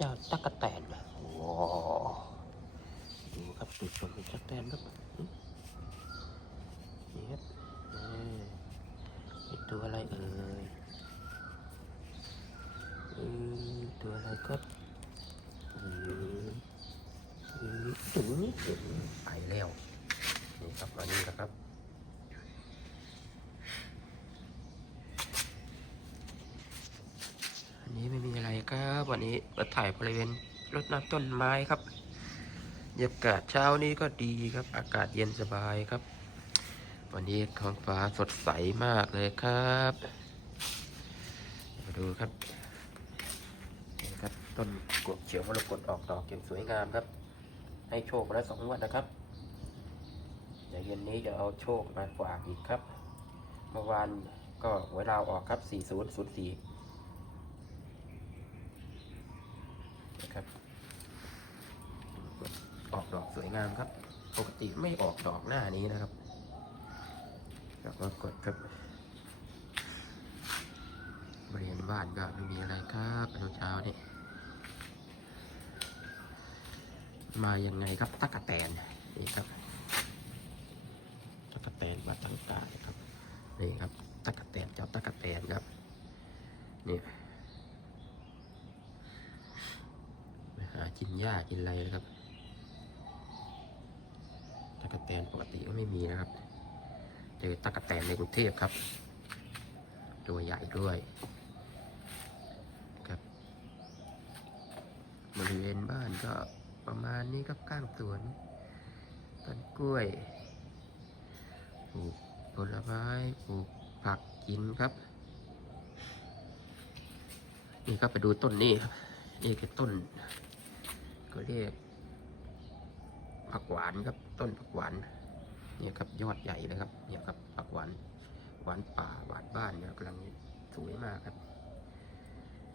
เจ้าตั๊กแตนว้าดูครับดูชมเป็นตั๊กแตนครับนี่ครับเป็นตัวอะไรเอ่ยตัวอะไรครับอืมอืมถึงนี่ถึงไปแล้วนี่ครับมานี่นะครับ อันนี้ไม่มีอะไรครับ วันนี้มาถ่ายบริเวณรดน้ำต้นไม้ครับบรรยากาศเช้านี้ก็ดีครับ อากาศเย็นสบายครับ วันนี้ท้องฟ้าสดใสมากเลยครับมาดูครับนี่ครับต้นกวกเขียวมรกตออกดอกอย่างสวยงามครับ ให้โชคมาแล้วสองงวันนะครับเดี๋ยวเย็นนี้จะเอาโชคมาฝากอีกครับ เมื่อวานก็เวลาออกครับ 4004 นะครับ ออกดอกสวยงามครับ ปกติไม่ออกดอกหน้านี้นะครับแล้วก็กดครับบริเวณบ้านก็ไม่มีอะไรครับเช้าๆนี่มายังไงครับตั๊กแตนนี่ครับตั๊กแตนวัดตั้งกาครับนี่ครับตั๊กแตนเจ้าตั๊กแตนครับนี่ไปหากินหญ้ากินอะไรนะครับ แตนปกติก็ไม่มีนะครับ เจอตะกะแตนในกรุงเทพครับ ตัวใหญ่ด้วยครับบริเวณบ้านก็ประมาณนี้ครับข้างสวนต้นกล้วยปลูกผลไม้ปลูกผักกินครับ นี่ก็ไปดูต้นนี้ครับนี่คือต้นก็เรียก ผักหวานครับ ต้นผักหวานเนี่ยครับยอดใหญ่เลยครับ เนี่ยครับผักหวานหวานป่าหวานบ้านเนี่ยกำลังสวยมากครับ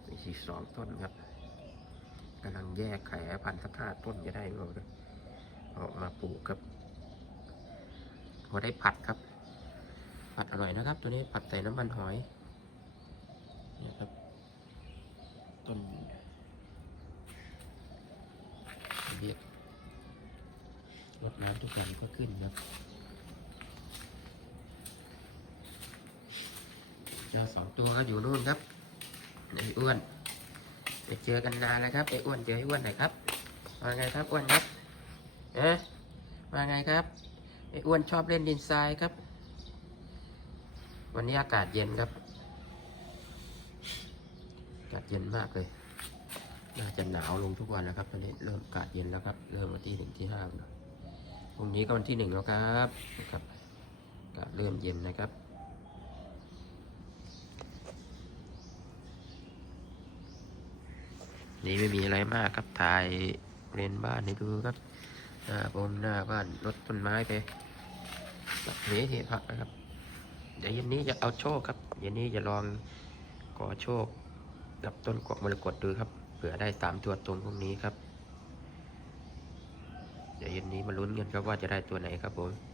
มีสี่สองต้นครับกำลังแยกแขพันธุ์สักห้าต้นจะได้ก็ออกมาปลูกครับพอได้ผัดครับ ผัดอร่อยนะครับ ตัวนี้ผัดใส่น้ำมันหอยเนี่ยครับต้น เรียก รดน้ำทุกวันก็ขึ้นครับแล้วสองตัวก็อยู่นู่นครับไอ้อ้วนไปเจอกันนานแล้วครับไอ้อ้วนเจอไอ้อ้วนไหนครับว่าไงครับอ้วนครับเอ๊ะว่าไงครับไอ้อ้วนชอบเล่นดินทรายครับ วันนี้อากาศเย็นครับอากาศเย็นมากเลยน่าจะหนาวลงทุกวันแล้วครับตอนนี้เริ่มอากาศเย็นแล้วครับ เริ่มวันที่หนึ่งที่ห้าแล้ว พรุ่งนี้ก็วันที่หนึ่งแล้วครับนะครับกาศเริ่มเย็นนะครับนี่ไม่มีอะไรมากครับถ่ายเรียนบ้านให้ดูครับหน้าบนหน้าบ้านรดต้นไม้ไปแบบนี้เหตุพักนะครับ เดี๋ยวเย็นนี้จะเอาโชคครับเย็นนี้จะลองขอโชคกับต้นกวักมรกตดูครับเผื่อได้สามตัวตรงพวกนี้ครับ เดี๋ยวเย็นนี้มาลุ้นกันครับว่าจะได้ตัวไหนครับผม